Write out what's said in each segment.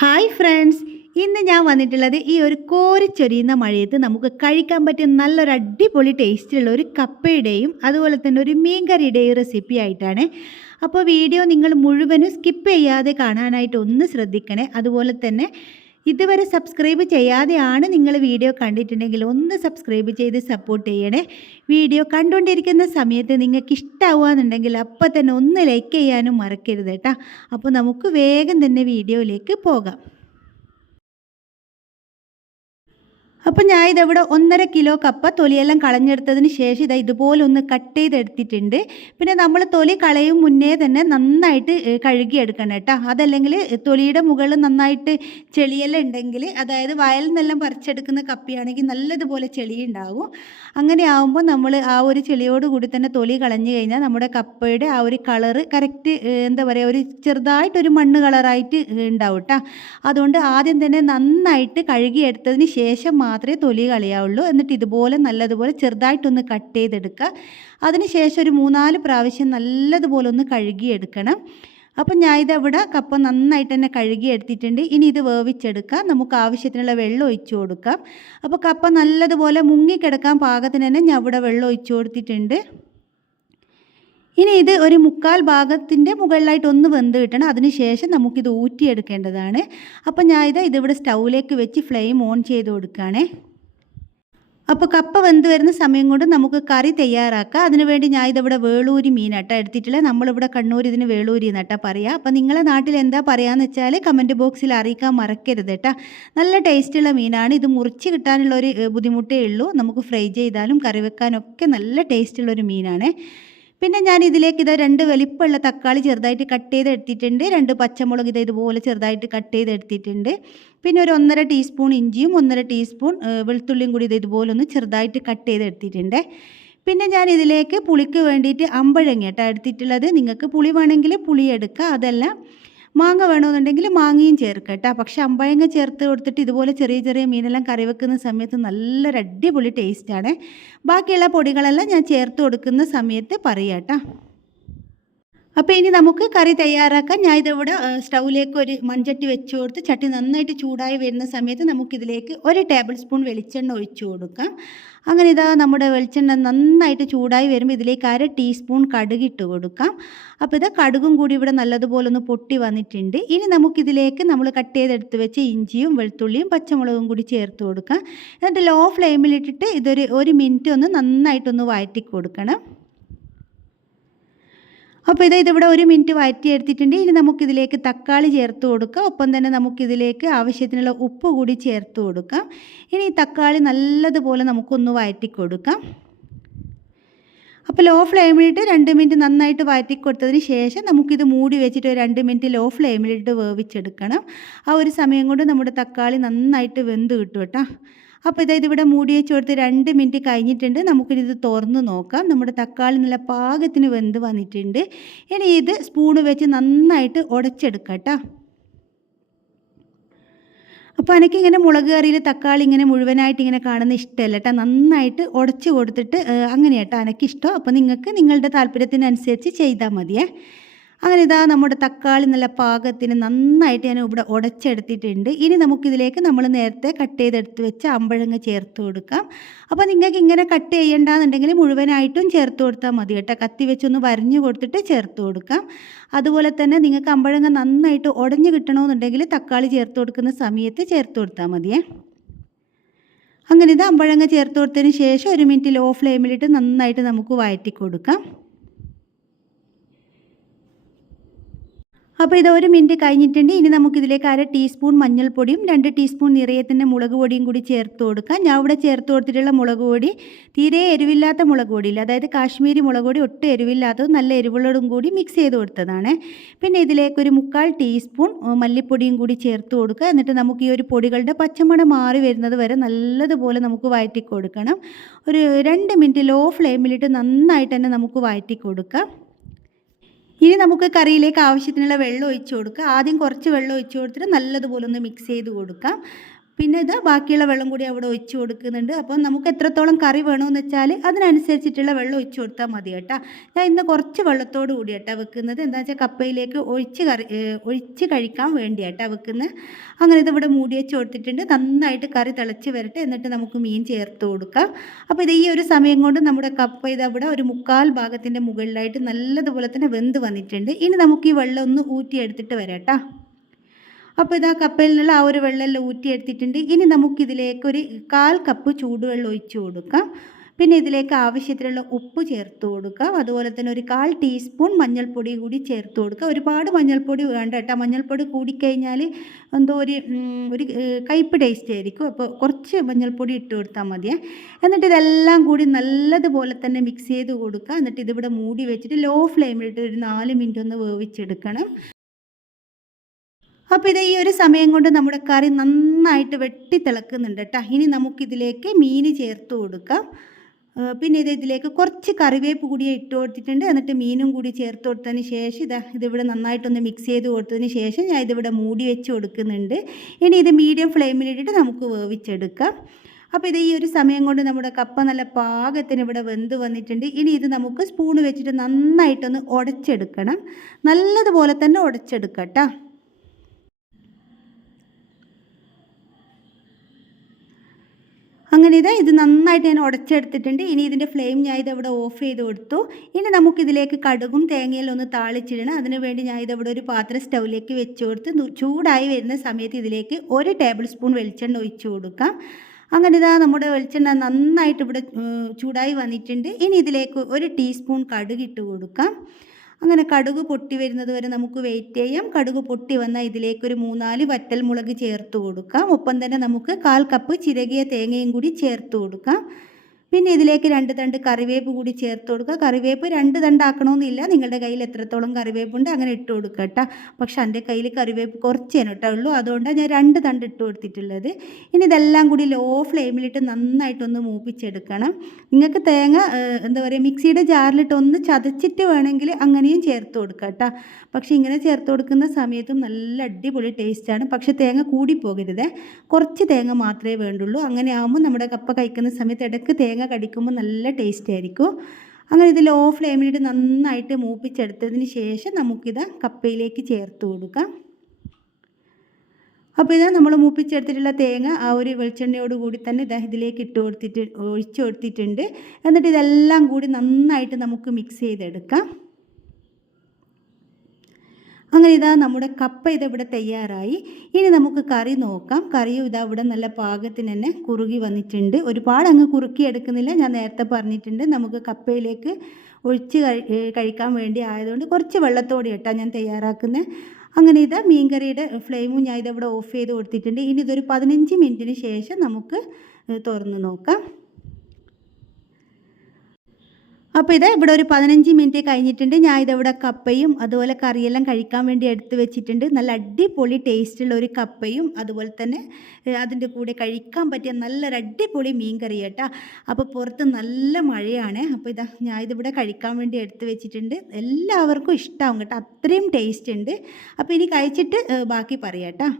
Hi friends, ഇന്ന് ഞാൻ വന്നിട്ടുള്ളത് ഈ ഒരു കോരിച്ചൊരിയുന്ന മഴയത്ത് നമുക്ക് കഴിക്കാൻ പറ്റിയ നല്ലൊരു അടിപൊളി ടേസ്റ്റുള്ള ഒരു കപ്പയുടെയും അതുപോലെ തന്നെ ഒരു മീൻകറിയുടെയും റെസിപ്പി ആയിട്ടാണ്. അപ്പോൾ വീഡിയോ നിങ്ങൾ മുഴുവനും സ്കിപ്പ് ചെയ്യാതെ കാണാനായിട്ട് ഒന്ന് ശ്രദ്ധിക്കണേ. അതുപോലെ തന്നെ ഇതുവരെ സബ്സ്ക്രൈബ് ചെയ്യാതെയാണ് നിങ്ങൾ വീഡിയോ കണ്ടിട്ടുണ്ടെങ്കിൽ ഒന്ന് സബ്സ്ക്രൈബ് ചെയ്ത് സപ്പോർട്ട് ചെയ്യണേ. വീഡിയോ കണ്ടുകൊണ്ടിരിക്കുന്ന സമയത്ത് നിങ്ങൾക്ക് ഇഷ്ടമാവുകയെന്നുണ്ടെങ്കിൽ അപ്പോൾ തന്നെ ഒന്ന് ലൈക്ക് ചെയ്യാനും മറക്കരുത് കേട്ടോ. അപ്പോൾ നമുക്ക് വേഗം തന്നെ വീഡിയോയിലേക്ക് പോകാം. അപ്പോൾ ഞാൻ ഇതവിടെ 1.5 കിലോ കപ്പ തൊലിയെല്ലാം കളഞ്ഞെടുത്തതിന് ശേഷം ഇതുപോലെ ഒന്ന് കട്ട് ചെയ്തെടുത്തിട്ടുണ്ട്. പിന്നെ നമ്മൾ തൊലി കളയും മുന്നേ തന്നെ നന്നായിട്ട് കഴുകിയെടുക്കണം കേട്ടോ. അതല്ലെങ്കിൽ തൊലിയുടെ മുകളിൽ നന്നായിട്ട് ചെളിയെല്ലാം ഉണ്ടെങ്കിൽ, അതായത് വയലിൽ നിന്നെല്ലാം പറിച്ചെടുക്കുന്ന കപ്പയാണെങ്കിൽ നല്ലതുപോലെ ചെളി ഉണ്ടാവും. അങ്ങനെ ആകുമ്പോൾ നമ്മൾ ആ ഒരു ചെളിയോട് കൂടി തന്നെ തൊലി കളഞ്ഞു കഴിഞ്ഞാൽ നമ്മുടെ കപ്പയുടെ ആ ഒരു കളറ് കറക്റ്റ് എന്താ പറയുക, ഒരു ചെറുതായിട്ടൊരു മണ്ണ് കളറായിട്ട് ഉണ്ടാവും കേട്ടോ. അതുകൊണ്ട് ആദ്യം തന്നെ നന്നായിട്ട് കഴുകിയെടുത്തതിന് ശേഷം മാത്രമേ തൊലി കളയാവുള്ളൂ. എന്നിട്ട് ഇതുപോലെ നല്ലതുപോലെ ചെറുതായിട്ടൊന്ന് കട്ട് ചെയ്തെടുക്കുക. അതിനുശേഷം ഒരു 3-4 പ്രാവശ്യം നല്ലതുപോലെ ഒന്ന് കഴുകിയെടുക്കണം. അപ്പം ഞാൻ ഇതവിടെ കപ്പ നന്നായിട്ട് തന്നെ കഴുകിയെടുത്തിട്ടുണ്ട്. ഇനി ഇത് വേവിച്ചെടുക്കാം. നമുക്ക് ആവശ്യത്തിനുള്ള വെള്ളം ഒഴിച്ചു കൊടുക്കാം. അപ്പോൾ കപ്പ നല്ലതുപോലെ മുങ്ങിക്കിടക്കാൻ പാകത്തിന് തന്നെ ഞാൻ ഇവിടെ വെള്ളം ഒഴിച്ചു കൊടുത്തിട്ടുണ്ട്. ഇനി ഇത് ഒരു 1/4 ഭാഗത്തിൻ്റെ മുകളിലായിട്ട് ഒന്ന് വെന്ത് കിട്ടണം. അതിനുശേഷം നമുക്കിത് ഊറ്റിയെടുക്കേണ്ടതാണ്. അപ്പം ഞാൻ ഇതിവിടെ സ്റ്റൗവിലേക്ക് വെച്ച് ഫ്ലെയിം ഓൺ ചെയ്ത് കൊടുക്കുകയാണേ. അപ്പോൾ കപ്പ വെന്ത് വരുന്ന സമയം കൊണ്ട് നമുക്ക് കറി തയ്യാറാക്കാം. അതിനുവേണ്ടി ഞാൻ ഇതിവിടെ വേളൂരി മീനാട്ടോ എടുത്തിട്ടില്ല. നമ്മളിവിടെ കണ്ണൂർ ഇതിന് വേളൂരി എന്നാട്ടാ പറയുക. അപ്പോൾ നിങ്ങളെ നാട്ടിൽ എന്താ പറയുകയെന്ന് വെച്ചാൽ കമൻറ്റ് ബോക്സിൽ അറിയിക്കാൻ മറക്കരുത് കേട്ടോ. നല്ല ടേസ്റ്റുള്ള മീനാണ്. ഇത് മുറിച്ച് കിട്ടാനുള്ളൊരു ബുദ്ധിമുട്ടേ ഉള്ളൂ. നമുക്ക് ഫ്രൈ ചെയ്താലും കറി വെക്കാനൊക്കെ നല്ല ടേസ്റ്റുള്ളൊരു മീനാണ്. പിന്നെ ഞാൻ ഇതിലേക്ക് 2 വലിപ്പമുള്ള തക്കാളി ചെറുതായിട്ട് കട്ട് ചെയ്തെടുത്തിട്ടുണ്ട്. 2 പച്ചമുളക് ഇതുപോലെ ചെറുതായിട്ട് കട്ട് ചെയ്തെടുത്തിട്ടുണ്ട്. പിന്നെ ഒരു 1.5 ടീസ്പൂൺ ഇഞ്ചിയും 1.5 ടീസ്പൂൺ വെളുത്തുള്ളിയും കൂടി ഇതുപോലെ ഒന്ന് ചെറുതായിട്ട് കട്ട് ചെയ്തെടുത്തിട്ടുണ്ട്. പിന്നെ ഞാൻ ഇതിലേക്ക് പുളിക്ക് വേണ്ടിയിട്ട് അമ്പഴങ്ങ കേട്ടോ എടുത്തിട്ടുള്ളത്. നിങ്ങൾക്ക് പുളി വേണമെങ്കിൽ പുളി എടുക്കുക, അതല്ല മാങ്ങ വേണമെന്നുണ്ടെങ്കിൽ മാങ്ങയും ചേർക്കുക കേട്ടോ. പക്ഷേ അമ്പഴങ്ങ ചേർത്ത് കൊടുത്തിട്ട് ഇതുപോലെ ചെറിയ ചെറിയ മീനെല്ലാം കറി വെക്കുന്ന സമയത്ത് നല്ലൊരു അടിപൊളി ടേസ്റ്റാണ്. ബാക്കിയുള്ള പൊടികളെല്ലാം ഞാൻ ചേർത്ത് കൊടുക്കുന്ന സമയത്ത് പറയാം കേട്ടോ. അപ്പോൾ ഇനി നമുക്ക് കറി തയ്യാറാക്കാം. ഞാൻ ഇതിവിടെ സ്റ്റൗവിലേക്ക് ഒരു മൺചട്ടി വെച്ച് കൊടുത്ത് ചട്ടി നന്നായിട്ട് ചൂടായി വരുന്ന സമയത്ത് നമുക്കിതിലേക്ക് 1 ടേബിൾ സ്പൂൺ വെളിച്ചെണ്ണ ഒഴിച്ചു കൊടുക്കാം. അങ്ങനെ നമ്മുടെ വെളിച്ചെണ്ണ നന്നായിട്ട് ചൂടായി വരുമ്പോൾ ഇതിലേക്ക് 1/2 ടീസ്പൂൺ കടുക് ഇട്ട് കൊടുക്കാം. അപ്പോൾ കടുകും കൂടി ഇവിടെ നല്ലതുപോലെ ഒന്ന് പൊട്ടി വന്നിട്ടുണ്ട്. ഇനി നമുക്കിതിലേക്ക് നമ്മൾ കട്ട് ചെയ്തെടുത്ത് വെച്ച ഇഞ്ചിയും വെളുത്തുള്ളിയും പച്ചമുളകും കൂടി ചേർത്ത് കൊടുക്കാം. എന്നിട്ട് ലോ ഫ്ലെയിമിലിട്ടിട്ട് ഇതൊരു 1 മിനിറ്റ് ഒന്ന് നന്നായിട്ടൊന്ന് വഴറ്റി കൊടുക്കണം. അപ്പോൾ ഇതിവിടെ 1 മിനിറ്റ് വഴറ്റിയെടുത്തിട്ടുണ്ട്. ഇനി നമുക്കിതിലേക്ക് തക്കാളി ചേർത്ത് കൊടുക്കാം. ഒപ്പം തന്നെ നമുക്കിതിലേക്ക് ആവശ്യത്തിനുള്ള ഉപ്പ് കൂടി ചേർത്ത് കൊടുക്കാം. ഇനി ഈ തക്കാളി നല്ലതുപോലെ നമുക്കൊന്ന് വഴറ്റി കൊടുക്കാം. അപ്പോൾ ലോ ഫ്ലെയിമിലിട്ട് 2 മിനിറ്റ് നന്നായിട്ട് വഴറ്റി കൊടുത്തതിന് ശേഷം നമുക്കിത് മൂടി വെച്ചിട്ട് ഒരു 2 മിനിറ്റ് ലോ ഫ്ലെയിമിലിട്ട് വേവിച്ചെടുക്കണം. ആ ഒരു സമയം കൊണ്ട് നമ്മുടെ തക്കാളി നന്നായിട്ട് വെന്ത് കിട്ടും കേട്ടോ. അപ്പോൾ ഇതിവിടെ മൂടി വെച്ച് കൊടുത്ത് 2 മിനിറ്റ് കഴിഞ്ഞിട്ടുണ്ട്. നമുക്കിത് തുറന്ന് നോക്കാം. നമ്മുടെ തക്കാളി നല്ല പാകത്തിന് വെന്ത് വന്നിട്ടുണ്ട്. ഇനി ഇത് സ്പൂണ് വെച്ച് നന്നായിട്ട് ഉടച്ചെടുക്കാം കേട്ടോ. അപ്പോൾ എനിക്കിങ്ങനെ മുളക് കറിയിൽ തക്കാളി ഇങ്ങനെ മുഴുവനായിട്ട് ഇങ്ങനെ കാണുന്ന ഇഷ്ടമല്ല കേട്ടോ. നന്നായിട്ട് ഉടച്ച് കൊടുത്തിട്ട് അങ്ങനെ കേട്ടോ എനിക്കിഷ്ടം. അപ്പോൾ നിങ്ങൾക്ക് നിങ്ങളുടെ താല്പര്യത്തിനനുസരിച്ച് ചെയ്താൽ മതിയേ. അങ്ങനെ നമ്മുടെ തക്കാളി നല്ല പാകത്തിന് നന്നായിട്ട് ഞാൻ ഇവിടെ ഉടച്ചെടുത്തിട്ടുണ്ട്. ഇനി നമുക്കിതിലേക്ക് നമ്മൾ നേരത്തെ കട്ട് ചെയ്തെടുത്ത് വെച്ച അമ്പഴങ്ങ ചേർത്ത് കൊടുക്കാം. അപ്പോൾ നിങ്ങൾക്ക് ഇങ്ങനെ കട്ട് ചെയ്യേണ്ടെന്നുണ്ടെങ്കിൽ മുഴുവനായിട്ടും ചേർത്ത് കൊടുത്താൽ മതി കേട്ടോ. കത്തി വെച്ചൊന്ന് വരഞ്ഞു കൊടുത്തിട്ട് ചേർത്ത് കൊടുക്കാം. അതുപോലെ തന്നെ നിങ്ങൾക്ക് അമ്പഴങ്ങ നന്നായിട്ട് ഉടഞ്ഞു കിട്ടണമെന്നുണ്ടെങ്കിൽ തക്കാളി ചേർത്ത് കൊടുക്കുന്ന സമയത്ത് ചേർത്ത് കൊടുത്താൽ മതിയേ. അങ്ങനെ അമ്പഴങ്ങ ചേർത്ത് കൊടുത്തതിന് ശേഷം 1 മിനിറ്റ് ലോ ഫ്ലെയിമിലിട്ട് നന്നായിട്ട് നമുക്ക് വഴറ്റി കൊടുക്കാം. അപ്പോൾ 1 മിനിറ്റ് കഴിഞ്ഞിട്ടുണ്ട്. ഇനി നമുക്കിതിലേക്ക് 1/2 ടീസ്പൂൺ മഞ്ഞൾപ്പൊടിയും 2 ടീസ്പൂൺ നിറയത്തിൻ്റെ മുളക് പൊടിയും കൂടി ചേർത്ത് കൊടുക്കാം. ഞാൻ ഇവിടെ ചേർത്ത് കൊടുത്തിട്ടുള്ള മുളക് പൊടി തീരെ എരിവില്ലാത്ത മുളക് പൊടിയില്ല, അതായത് കാശ്മീരി മുളക് പൊടി, ഒട്ടും എരിവില്ലാത്തതും നല്ല എരിവുള്ളതും കൂടി മിക്സ് ചെയ്ത് കൊടുത്തതാണ്. പിന്നെ ഇതിലേക്ക് ഒരു 1/4 ടീസ്പൂൺ മല്ലിപ്പൊടിയും കൂടി ചേർത്ത് കൊടുക്കുക. എന്നിട്ട് നമുക്ക് ഈ ഒരു പൊടികളുടെ പച്ചമണം മാറി വരുന്നത് വരെ നല്ലതുപോലെ നമുക്ക് വഴറ്റി കൊടുക്കണം. ഒരു 2 മിനിറ്റ് ലോ ഫ്ലെയിമിലിട്ട് നന്നായിട്ട് തന്നെ നമുക്ക് വഴറ്റി കൊടുക്കാം. ഇനി നമുക്ക് കറിയിലേക്ക് ആവശ്യത്തിനുള്ള വെള്ളം ഒഴിച്ച് കൊടുക്കുക. ആദ്യം കുറച്ച് വെള്ളം ഒഴിച്ച് കൊടുത്തിട്ട് നല്ലതുപോലെ ഒന്ന് മിക്സ് ചെയ്ത് കൊടുക്കാം. പിന്നെ ഇതാ ബാക്കിയുള്ള വെള്ളം കൂടി അവിടെ ഒഴിച്ച് കൊടുക്കുന്നുണ്ട്. അപ്പോൾ നമുക്ക് എത്രത്തോളം കറി വേണമെന്ന് വെച്ചാൽ അതിനനുസരിച്ചിട്ടുള്ള വെള്ളം ഒഴിച്ച് കൊടുത്താൽ മതി കേട്ടോ. ഞാൻ ഇന്ന് കുറച്ച് വെള്ളത്തോട് കൂടി കേട്ടോ വെക്കുന്നത്. എന്താ വെച്ചാൽ കപ്പയിലേക്ക് ഒഴിച്ച് കഴിക്കാൻ വേണ്ടി കേട്ടോ വെക്കുന്നത്. അങ്ങനെ ഇതിവിടെ മൂടി വെച്ച് കൊടുത്തിട്ടുണ്ട്. നന്നായിട്ട് കറി തിളച്ച് വരട്ടെ, എന്നിട്ട് നമുക്ക് മീൻ ചേർത്ത് കൊടുക്കാം. അപ്പോൾ ഇത് ഈ ഒരു സമയം കൊണ്ട് നമ്മുടെ കപ്പ ഇതവിടെ ഒരു 1/4 ഭാഗത്തിൻ്റെ മുകളിലായിട്ട് നല്ലതുപോലെ തന്നെ വെന്ത് വന്നിട്ടുണ്ട്. ഇനി നമുക്ക് ഈ വെള്ളം ഒന്ന് ഊറ്റിയെടുത്തിട്ട് വരാം കേട്ടോ. അപ്പോൾ ഇതാ കപ്പയിൽ നിന്നുള്ള ആ ഒരു വെള്ളമെല്ലാം ഊറ്റിയെടുത്തിട്ടുണ്ട്. ഇനി നമുക്കിതിലേക്ക് ഒരു 1/4 കപ്പ് ചൂടുവെള്ളം ഒഴിച്ച് കൊടുക്കാം. പിന്നെ ഇതിലേക്ക് ആവശ്യത്തിനുള്ള ഉപ്പ് ചേർത്ത് കൊടുക്കാം. അതുപോലെ തന്നെ ഒരു 1/4 ടീസ്പൂൺ മഞ്ഞൾപ്പൊടി കൂടി ചേർത്ത് കൊടുക്കുക. ഒരുപാട് മഞ്ഞൾപ്പൊടി വേണ്ട കേട്ടോ. മഞ്ഞൾപ്പൊടി കൂടിക്കഴിഞ്ഞാൽ എന്തോ ഒരു കയ്പ്പ് ടേസ്റ്റ് ആയിരിക്കും. അപ്പോൾ കുറച്ച് മഞ്ഞൾപ്പൊടി ഇട്ട് കൊടുത്താൽ മതിയേ. എന്നിട്ട് ഇതെല്ലാം കൂടി നല്ലതുപോലെ തന്നെ മിക്സ് ചെയ്ത് കൊടുക്കുക. എന്നിട്ട് ഇതിവിടെ മൂടി വെച്ചിട്ട് ലോ ഫ്ലെയിമിലിട്ട് ഒരു 4 മിനിറ്റ് ഒന്ന് വേവിച്ചെടുക്കണം. അപ്പോൾ ഇത് ഈ ഒരു സമയം കൊണ്ട് നമ്മുടെ കറി നന്നായിട്ട് വെട്ടി തിളക്കുന്നുണ്ട് കേട്ടോ. ഇനി നമുക്കിതിലേക്ക് മീൻ ചേർത്ത് കൊടുക്കാം. പിന്നെ ഇതിലേക്ക് കുറച്ച് കറിവേപ്പ് കൂടി ഇട്ട് കൊടുത്തിട്ടുണ്ട്. എന്നിട്ട് മീനും കൂടി ചേർത്ത് കൊടുത്തതിന് ശേഷം ഇതിവിടെ നന്നായിട്ടൊന്ന് മിക്സ് ചെയ്ത് കൊടുത്തതിന് ശേഷം ഞാൻ ഇതിവിടെ മൂടി വെച്ച് കൊടുക്കുന്നുണ്ട്. ഇനി ഇത് മീഡിയം ഫ്ലെയിമിലിട്ടിട്ട് നമുക്ക് വേവിച്ചെടുക്കാം. അപ്പോൾ ഇത് ഈ ഒരു സമയം കൊണ്ട് നമ്മുടെ കപ്പ നല്ല പാകത്തിന് ഇവിടെ വെന്ത് വന്നിട്ടുണ്ട്. ഇനി ഇത് നമുക്ക് സ്പൂണ് വെച്ചിട്ട് നന്നായിട്ടൊന്ന് ഉടച്ചെടുക്കണം. നല്ലതുപോലെ തന്നെ ഉടച്ചെടുക്കാം കേട്ടോ. അങ്ങനെ ഇത് നന്നായിട്ട് ഞാൻ ഉടച്ചെടുത്തിട്ടുണ്ട്. ഇനി ഇതിൻ്റെ ഫ്ലെയിം ഞാൻ ഇതവിടെ ഓഫ് ചെയ്ത് കൊടുത്തു. ഇനി നമുക്കിതിലേക്ക് കടുകും തേങ്ങയെല്ലാം ഒന്ന് താളിച്ചിടണം. അതിന് വേണ്ടി ഞാൻ ഇതവിടെ ഒരു പാത്രം സ്റ്റൗവിലേക്ക് വെച്ച് കൊടുത്ത് ചൂടായി വരുന്ന സമയത്ത് ഇതിലേക്ക് 1 ടേബിൾ സ്പൂൺ വെളിച്ചെണ്ണ ഒഴിച്ച് കൊടുക്കാം. അങ്ങനെ നമ്മുടെ വെളിച്ചെണ്ണ നന്നായിട്ട് ഇവിടെ ചൂടായി വന്നിട്ടുണ്ട്. ഇനി ഇതിലേക്ക് 1 ടീസ്പൂൺ കടുക് ഇട്ട് കൊടുക്കാം. അങ്ങനെ കടുക് പൊട്ടി വരുന്നത് വരെ നമുക്ക് വെയിറ്റ് ചെയ്യാം. കടുക് പൊട്ടി വന്നാൽ ഇതിലേക്ക് ഒരു 3-4 വറ്റൽമുളക് ചേർത്ത് കൊടുക്കാം. ഒപ്പം തന്നെ നമുക്ക് 1/4 കപ്പ് ചിരകിയ തേങ്ങയും കൂടി ചേർത്ത് കൊടുക്കാം. പിന്നെ ഇതിലേക്ക് 2 തണ്ട് കറിവേപ്പ് കൂടി ചേർത്ത് കൊടുക്കുക. കറിവേപ്പ് 2 തണ്ട് ആക്കണമെന്നില്ല, നിങ്ങളുടെ കയ്യിൽ എത്രത്തോളം കറിവേപ്പുണ്ട് അങ്ങനെ ഇട്ട് കൊടുക്കുക കേട്ടോ. പക്ഷേ എൻ്റെ കയ്യിൽ കറിവേപ്പ് കുറച്ചേനെ കേട്ടോ ഉള്ളൂ, അതുകൊണ്ടാണ് ഞാൻ 2 തണ്ട് ഇട്ട് കൊടുത്തിട്ടുള്ളത്. ഇനി ഇതെല്ലാം കൂടി ലോ ഫ്ലെയിമിലിട്ട് നന്നായിട്ടൊന്ന് മൂപ്പിച്ചെടുക്കണം. നിങ്ങൾക്ക് തേങ്ങ എന്താ പറയുക മിക്സിയുടെ ജാറിലിട്ട് ഒന്ന് ചതച്ചിട്ട് വേണമെങ്കിൽ അങ്ങനെയും ചേർത്ത് കൊടുക്കുക കേട്ടോ. പക്ഷേ ഇങ്ങനെ ചേർത്ത് കൊടുക്കുന്ന സമയത്തും നല്ല അടിപൊളി ടേസ്റ്റാണ്. പക്ഷേ തേങ്ങ കൂടിപ്പോകരുത്, കുറച്ച് തേങ്ങ മാത്രമേ വേണ്ടുള്ളൂ. അങ്ങനെ ആകുമ്പോൾ നമ്മുടെ കപ്പ കഴിക്കുന്ന സമയത്ത് ഇടയ്ക്ക് തേങ്ങ കടിക്കുമ്പോൾ നല്ല ടേസ്റ്റ് ആയിരിക്കും. അങ്ങനെ ഇത് ലോ ഫ്ലെയിമിലിട്ട് നന്നായിട്ട് മൂപ്പിച്ചെടുത്തതിന് ശേഷം നമുക്കിത് കപ്പയിലേക്ക് ചേർത്ത് കൊടുക്കാം. അപ്പോൾ നമ്മൾ മൂപ്പിച്ചെടുത്തിട്ടുള്ള തേങ്ങ ആ ഒരു വെളിച്ചെണ്ണയോട് കൂടി തന്നെ ഇതിലേക്ക് ഒഴിച്ച് കൊടുത്തിട്ടുണ്ട്. എന്നിട്ട് ഇതെല്ലാം കൂടി നന്നായിട്ട് നമുക്ക് മിക്സ് ചെയ്തെടുക്കാം. അങ്ങനെ നമ്മുടെ കപ്പ ഇതിവിടെ തയ്യാറായി. ഇനി നമുക്ക് കറി നോക്കാം. കറിയും ഇവിടെ നല്ല പാകത്തിന് തന്നെ കുറുകി വന്നിട്ടുണ്ട്. ഒരുപാട് അങ്ങ് കുറുക്കി എടുക്കുന്നില്ല, ഞാൻ നേരത്തെ പറഞ്ഞിട്ടുണ്ട്. നമുക്ക് കപ്പയിലേക്ക് ഒഴിച്ച് കഴിക്കാൻ വേണ്ടി ആയതുകൊണ്ട് കുറച്ച് വെള്ളത്തോടെ ഇട്ടാണ് ഞാൻ തയ്യാറാക്കുന്നത്. അങ്ങനെ മീൻകറിയുടെ ഫ്ലെയിമും ഞാൻ ഇതിവിടെ ഓഫ് ചെയ്ത് കൊടുത്തിട്ടുണ്ട്. ഇനി ഇതൊരു 15 മിനിറ്റിന് ശേഷം നമുക്ക് തുറന്ന് നോക്കാം. അപ്പോൾ ഇവിടെ ഒരു 15 മിനിറ്റ് കഴിഞ്ഞിട്ടുണ്ട്. ഞാൻ ഇതിവിടെ കപ്പയും അതുപോലെ കറിയെല്ലാം കഴിക്കാൻ വേണ്ടി എടുത്ത് വെച്ചിട്ടുണ്ട്. നല്ല അടിപൊളി ടേസ്റ്റുള്ള ഒരു കപ്പയും അതുപോലെ തന്നെ അതിൻ്റെ കൂടെ കഴിക്കാൻ പറ്റിയ നല്ലൊരു അടിപൊളി മീൻ കറി കേട്ടോ. അപ്പോൾ പുറത്ത് നല്ല മഴയാണ്. അപ്പോൾ ഞാൻ ഇതിവിടെ കഴിക്കാൻ വേണ്ടി എടുത്ത് വെച്ചിട്ടുണ്ട്. എല്ലാവർക്കും ഇഷ്ടമാവും കേട്ടോ, അത്രയും ടേസ്റ്റ് ഉണ്ട്. അപ്പോൾ ഇനി കഴിച്ചിട്ട് ബാക്കി പറയാം കേട്ടോ.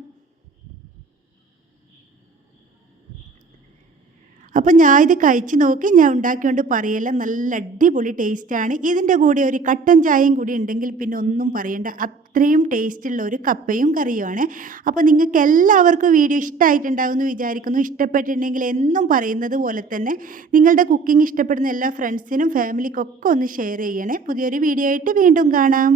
അപ്പോൾ ഞാൻ ഇത് കഴിച്ച് നോക്കി, ഞാൻ ഉണ്ടാക്കിക്കൊണ്ട് പറയല്ല, നല്ല അടിപൊളി ടേസ്റ്റാണ്. ഇതിൻ്റെ കൂടെ ഒരു കട്ടൻ ചായയും കൂടി ഉണ്ടെങ്കിൽ പിന്നെ ഒന്നും പറയണ്ട, അത്രയും ടേസ്റ്റുള്ള ഒരു കപ്പയും കറിയുമാണ്. അപ്പോൾ നിങ്ങൾക്ക് എല്ലാവർക്കും വീഡിയോ ഇഷ്ടമായിട്ടുണ്ടാകുമെന്ന് വിചാരിക്കുന്നു. ഇഷ്ടപ്പെട്ടിട്ടുണ്ടെങ്കിൽ എന്നും പറയുന്നത് പോലെ തന്നെ നിങ്ങളുടെ കുക്കിംഗ് ഇഷ്ടപ്പെടുന്ന എല്ലാ ഫ്രണ്ട്സിനും ഫാമിലിക്കൊക്കെ ഒന്ന് ഷെയർ ചെയ്യണേ. പുതിയൊരു വീഡിയോ ആയിട്ട് വീണ്ടും കാണാം.